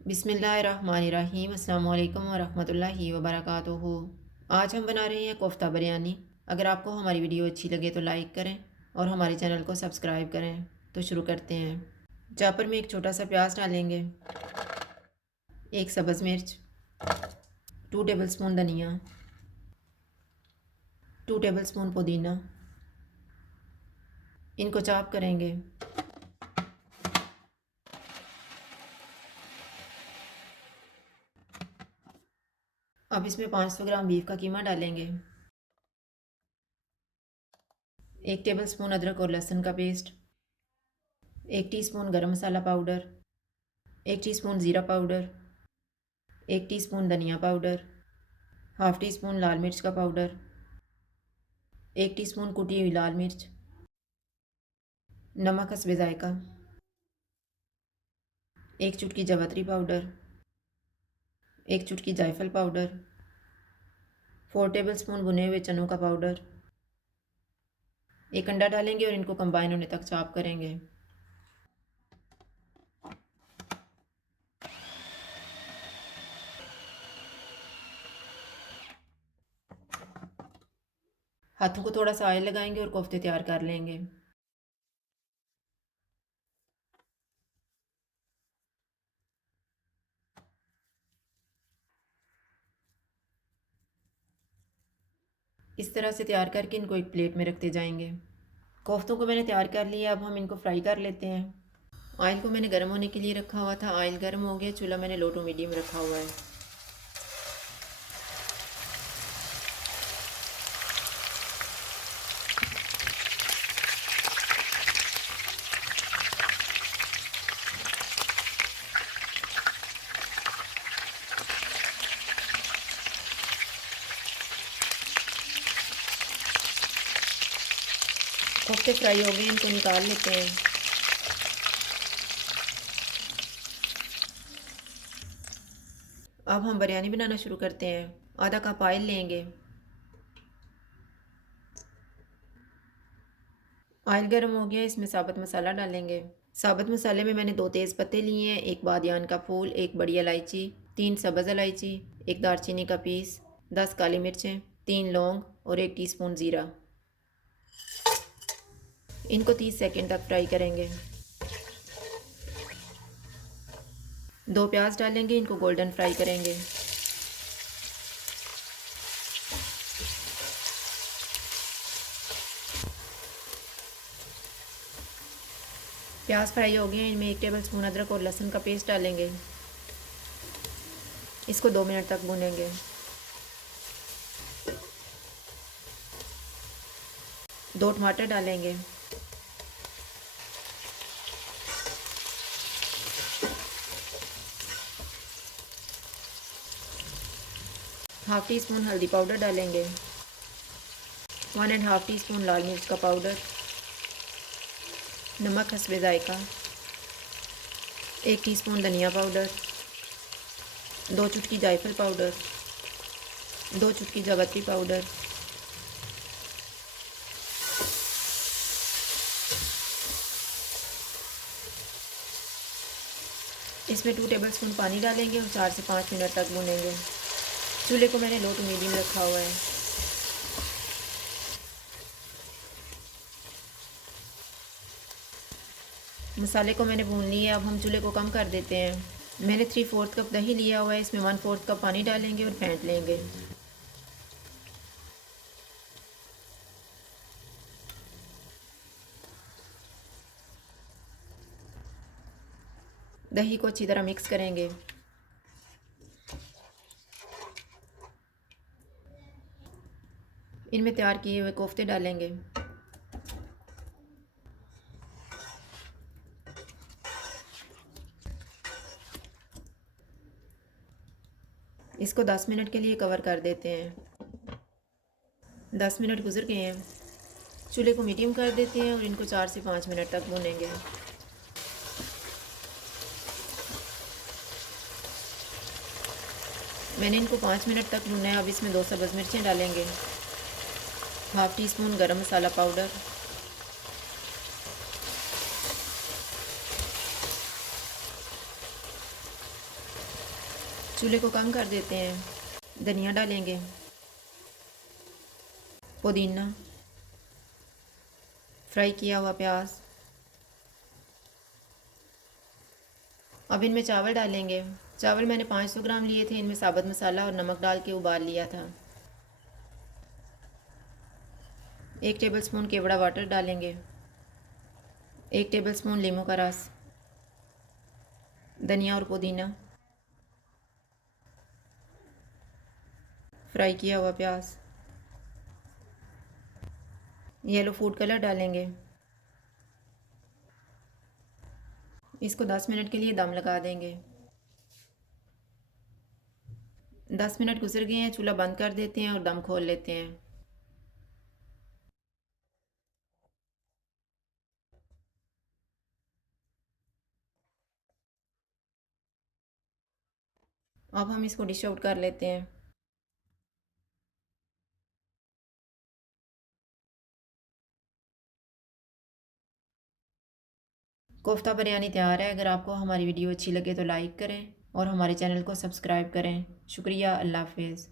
बिस्मिल्लाहिर्रहमानिर्रहीम अस्सलाम वालेकुम वरहमतुल्लाहि वबरकातुहू। आज हम बना रहे हैं कोफ्ता बिरयानी। अगर आपको हमारी वीडियो अच्छी लगे तो लाइक करें और हमारे चैनल को सब्सक्राइब करें। तो शुरू करते हैं। चापर में एक छोटा सा प्याज डालेंगे, एक सब्ज़ मिर्च, 2 टेबलस्पून धनिया, 2 टेबलस्पून पुदीना, इनको चॉप करेंगे। अब इसमें 500 ग्राम बीफ का कीमा डालेंगे, 1 टेबलस्पून अदरक और लहसुन का पेस्ट, 1 टीस्पून गरम मसाला पाउडर, 1 टीस्पून ज़ीरा पाउडर, 1 टीस्पून धनिया पाउडर, हाफ़ टी स्पून लाल मिर्च का पाउडर, 1 टीस्पून कुटी हुई लाल मिर्च, नमक हस्बे ज़ायका, 1 चुटकी जावित्री पाउडर, 1 चुटकी जायफल पाउडर, 4 टेबलस्पून भुने हुए चनों का पाउडर। एक अंडा डालेंगे और इनको कंबाइन होने तक चॉप करेंगे। हाथों को थोड़ा सा ऑयल लगाएंगे और कोफ्ते तैयार कर लेंगे। इस तरह से तैयार करके इनको एक प्लेट में रखते जाएंगे। कोफ्तों को मैंने तैयार कर लिया। अब हम इनको फ्राई कर लेते हैं। ऑयल को मैंने गर्म होने के लिए रखा हुआ था। ऑयल गर्म हो गया। चूल्हा मैंने लो टू मीडियम रखा हुआ है। कोफ्ते फ्राई हो गए, इनको निकाल लेते हैं। अब हम बिरयानी बनाना शुरू करते हैं। आधा कप ऑयल लेंगे। ऑयल गर्म हो गया, इसमें साबुत मसाला डालेंगे। साबुत मसाले में मैंने 2 तेज़ पत्ते लिए हैं, एक बादियान का फूल, एक बड़ी इलायची, 3 सब्ज़ इलायची, एक दारचीनी का पीस, 10 काली मिर्चें, 3 लौंग और 1 टीस्पून ज़ीरा। इनको 30 सेकंड तक फ्राई करेंगे। 2 प्याज डालेंगे, इनको गोल्डन फ्राई करेंगे। प्याज फ्राई हो गए, इनमें 1 टेबलस्पून अदरक और लहसुन का पेस्ट डालेंगे। इसको 2 मिनट तक भूनेंगे। 2 टमाटर डालेंगे। हाफ़ टी स्पून हल्दी पाउडर डालेंगे। 1 1/2 टीस्पून लाल मिर्च का पाउडर, नमक हस्बे ज़ायका, 1 टीस्पून धनिया पाउडर, 2 चुटकी जायफल पाउडर, 2 चुटकी जावित्री पाउडर, इसमें 2 टेबलस्पून पानी डालेंगे और 4 से 5 मिनट तक भूनेंगे। चूल्हे को मैंने लो टू मीडियम रखा हुआ है। मसाले को मैंने भून लिया। अब हम चूल्हे को कम कर देते हैं। मैंने 3/4 कप दही लिया हुआ है, इसमें 1/4 कप पानी डालेंगे और फेंट लेंगे। दही को अच्छी तरह मिक्स करेंगे। इनमें तैयार किए हुए कोफ्ते डालेंगे। इसको 10 मिनट के लिए कवर कर देते हैं। 10 मिनट गुजर गए हैं। चूल्हे को मीडियम कर देते हैं और इनको 4 से 5 मिनट तक भूनेंगे। मैंने इनको 5 मिनट तक भूना है। अब इसमें 2 सब्ज़ मिर्चें डालेंगे, हाफ़ टी स्पून गरम मसाला पाउडर, चूल्हे को कम कर देते हैं। धनिया डालेंगे, पुदीना, फ्राई किया हुआ प्याज। अब इनमें चावल डालेंगे। चावल मैंने 500 ग्राम लिए थे। इनमें साबुत मसाला और नमक डाल के उबाल लिया था। 1 टेबलस्पून केवड़ा वाटर डालेंगे। 1 टेबलस्पून लीमू का रस, धनिया और पुदीना, फ्राई किया हुआ प्याज, येलो फूड कलर डालेंगे। इसको 10 मिनट के लिए दम लगा देंगे। 10 मिनट गुजर गए हैं। चूल्हा बंद कर देते हैं और दम खोल लेते हैं। अब हम इसको डिश आउट कर लेते हैं। कोफ्ता बिरयानी तैयार है। अगर आपको हमारी वीडियो अच्छी लगे तो लाइक करें और हमारे चैनल को सब्सक्राइब करें। शुक्रिया। अल्लाह हाफिज़।